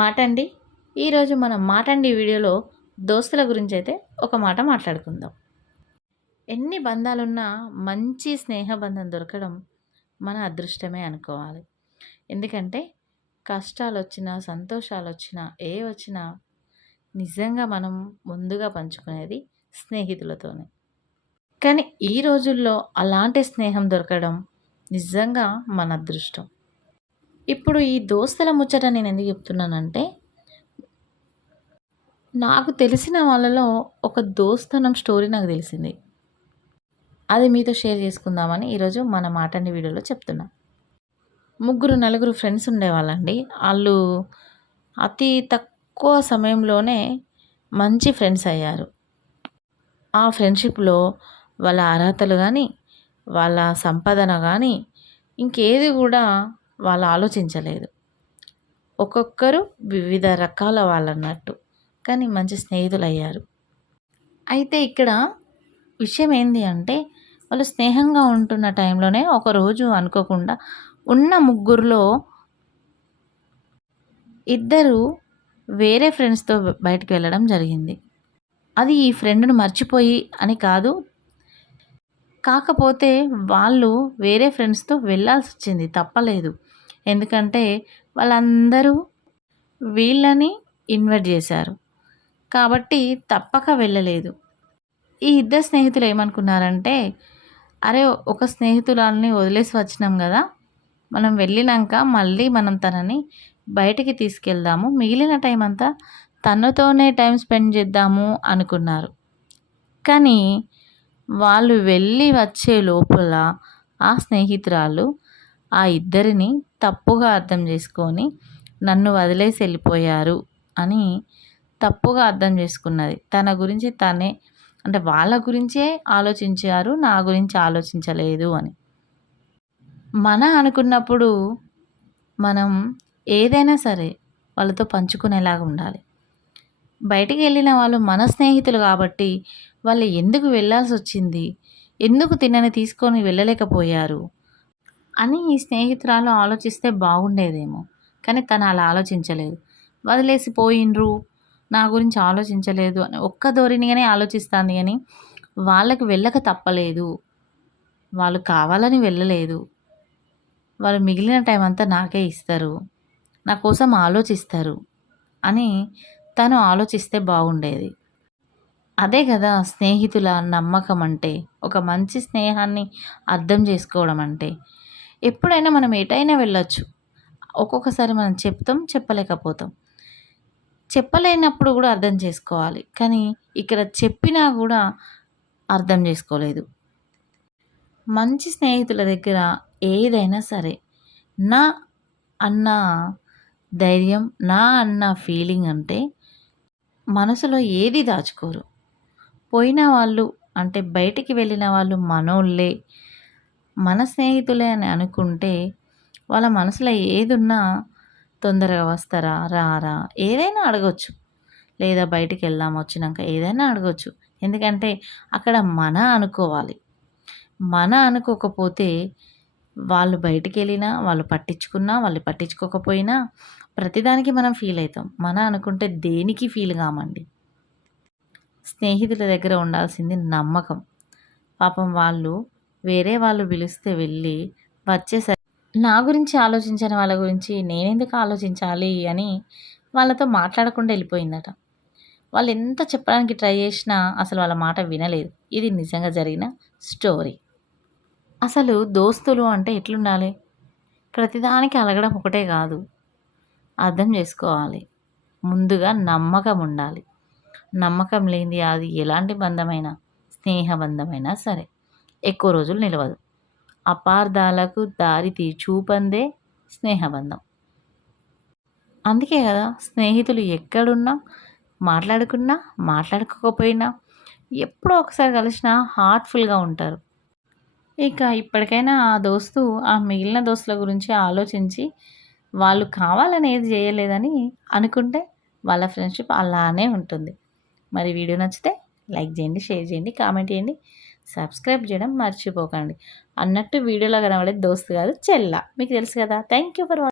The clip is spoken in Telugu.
మాటండి. ఈరోజు మనం మాటండి వీడియోలో దోస్తుల గురించి అయితే ఒక మాట మాట్లాడుకుందాం. ఎన్ని బంధాలున్నా మంచి స్నేహబంధం దొరకడం మన అదృష్టమే అనుకోవాలి. ఎందుకంటే కష్టాలొచ్చినా, సంతోషాలొచ్చినా, వచ్చినా నిజంగా మనం ముందుగా పంచుకునేది స్నేహితులతోనే. కానీ ఈ రోజుల్లో అలాంటి స్నేహం దొరకడం నిజంగా మన అదృష్టం. ఇప్పుడు ఈ దోస్తుల ముచ్చట నేను ఎందుకు చెప్తున్నానంటే, నాకు తెలిసిన వాళ్ళలో ఒక దోస్తనం స్టోరీ నాకు తెలిసింది. అది మీతో షేర్ చేసుకుందామని ఈరోజు మన మాటని వీడియోలో చెప్తున్నా. ముగ్గురు, నలుగురు ఫ్రెండ్స్ ఉండేవాళ్ళండి. ఆళ్ళు అతి తక్కువ సమయంలోనే మంచి ఫ్రెండ్స్ అయ్యారు. ఆ ఫ్రెండ్‌షిప్‌లో వాళ్ళ అర్హతలు గానీ, వాళ్ళ సంపాదన గానీ, ఇంకేది గూడా వాళ్ళు ఆలోచించలేదు. ఒక్కొక్కరు వివిధ రకాల వాళ్ళన్నట్టు. కానీ మంచి స్నేహితులయ్యారు. అయితే ఇక్కడ విషయం ఏంది అంటే, వాళ్ళు స్నేహంగా ఉంటున్న టైంలోనే ఒకరోజు అనుకోకుండా ఉన్న ముగ్గురిలో ఇద్దరు వేరే ఫ్రెండ్స్‌తో బయటికి వెళ్ళడం జరిగింది. అది ఈ ఫ్రెండ్‌ని మర్చిపోయి అని కాదు. కాకపోతే వాళ్ళు వేరే ఫ్రెండ్స్‌తో వెళ్ళాల్సొచ్చింది. తప్పలేదు. ఎందుకంటే వాళ్ళందరూ వీళ్ళని ఇన్వైట్ చేశారు. కాబట్టి తప్పక వెళ్ళలేదు. ఈ ఇద్దరు స్నేహితులు ఏమనుకున్నారంటే, అరే! ఒక స్నేహితురాలిని వదిలేసి వచ్చినాం గదా! మనం వెళ్ళినంక మళ్ళీ మనం తనని బయటికి తీసుకెళ్దాము. మిగిలిన టైం అంతా తనతోనే టైం స్పెండ్ చేద్దాము అనుకున్నారు. కానీ వాళ్ళు వెళ్ళి వచ్చే లోపల ఆ స్నేహితురాలు ఆ ఇద్దరిని తప్పుగా అర్థం చేసుకొని నన్ను వదిలేసి వెళ్ళిపోయారు అని తప్పుగా అర్థం చేసుకున్నది. తన గురించి తనే అంటే వాళ్ళ గురించే ఆలోచించారు. నా గురించి ఆలోచించలేదు అని. అనుకున్నప్పుడు మనం ఏదైనా సరే వాళ్ళతో పంచుకునేలాగా ఉండాలి. బయటికి వెళ్ళిన వాళ్ళు మన స్నేహితులు కాబట్టి వాళ్ళు ఎందుకు వెళ్ళాల్సొచ్చింది? ఎందుకు తినని తీసుకొని వెళ్ళలేకపోయారు? అని ఈ స్నేహితురాలు ఆలోచిస్తే బాగుండేదేమో. కానీ తను అలా ఆలోచించలేదు. వదిలేసి పోయిండ్రు, నా గురించి ఆలోచించలేదు అని ఒక్క ధోరణిగానే ఆలోచిస్తాంది గానీ, వాళ్ళకి వెళ్ళక తప్పలేదు. వాళ్ళు కావాలని వెళ్ళలేదు. వాళ్ళు మిగిలిన టైం అంతా నాకే ఇస్తారు. నా కోసం ఆలోచిస్తారు అని తను ఆలోచిస్తే బాగుండేది. అదే కదా స్నేహితుల నమ్మకం అంటే, ఒక మంచి స్నేహాన్ని అర్థం చేసుకోవడం అంటే. ఎప్పుడైనా మనం ఎటైనా వెళ్ళొచ్చు. ఒక్కొక్కసారి మనం చెప్తాం, చెప్పలేకపోతాం. చెప్పలేనప్పుడు కూడా అర్థం చేసుకోవాలి. కానీ ఇక్కడ చెప్పినా కూడా అర్థం చేసుకోలేదు. మంచి స్నేహితుల దగ్గర ఏదైనా సరే నా అన్న ధైర్యం, నా అన్న ఫీలింగ్ అంటే మనసులో ఏది దాచుకోరు. పోయిన వాళ్ళు అంటే బయటికి వెళ్ళిన వాళ్ళు మనోళ్ళే, మన స్నేహితులే అని అనుకుంటే వాళ్ళ మనసులో ఏదున్నా తొందరగా వస్తారా, రారా ఏదైనా అడగొచ్చు. లేదా బయటికి వెళ్దాం వచ్చినాక ఏదైనా అడగొచ్చు. ఎందుకంటే అక్కడ మన అనుకోవాలి. మన అనుకోకపోతే వాళ్ళు బయటికెళ్ళినా, వాళ్ళు పట్టించుకున్నా, వాళ్ళు పట్టించుకోకపోయినా ప్రతిదానికి మనం ఫీల్ అవుతాం. మన అనుకుంటే దేనికి ఫీల్ కామండి. స్నేహితుల దగ్గర ఉండాల్సింది నమ్మకం. పాపం వాళ్ళు వేరే వాళ్ళు పిలిస్తే వెళ్ళి వచ్చేసరికి నా గురించి ఆలోచించని వాళ్ళ గురించి నేనెందుకు ఆలోచించాలి అని వాళ్ళతో మాట్లాడకుండా వెళ్ళిపోయిందట. వాళ్ళు ఎంత చెప్పడానికి ట్రై చేసినా అసలు వాళ్ళ మాట వినలేదు. ఇది నిజంగా జరిగిన స్టోరీ. అసలు దోస్తులు అంటే ఎట్లుండాలి? ప్రతిదానికి అలగడం ఒకటే కాదు. అర్థం చేసుకోవాలి. ముందుగా నమ్మకం ఉండాలి. నమ్మకం లేనిది అది ఎలాంటి బంధమైనా, స్నేహ బంధమైనా సరే ఎక్కువ రోజులు నిలవదు. అపార్థాలకు దారి చూపందే స్నేహబంధం. అందుకే కదా స్నేహితులు ఎక్కడున్నా, మాట్లాడుకున్నా, మాట్లాడుకోకపోయినా ఎప్పుడో ఒకసారి కలిసినా హార్ట్‌ఫుల్‌గా ఉంటారు. ఇక ఇప్పటికైనా ఆ దోస్తు ఆ మిగిలిన దోస్తుల గురించి ఆలోచించి వాళ్ళు కావాలని ఏది చేయలేదని అనుకుంటే వాళ్ళ ఫ్రెండ్‌షిప్ అలానే ఉంటుంది. మరి వీడియో నచ్చితే లైక్ చేయండి, షేర్ చేయండి, కామెంట్ చేయండి, సబ్స్క్రైబ్ చేయడం మర్చిపోకండి. అన్నట్టు వీడియోలో కనబడేది దోస్తు కాదు చెల్ల. మీకు తెలుసు కదా. Thank you for watching.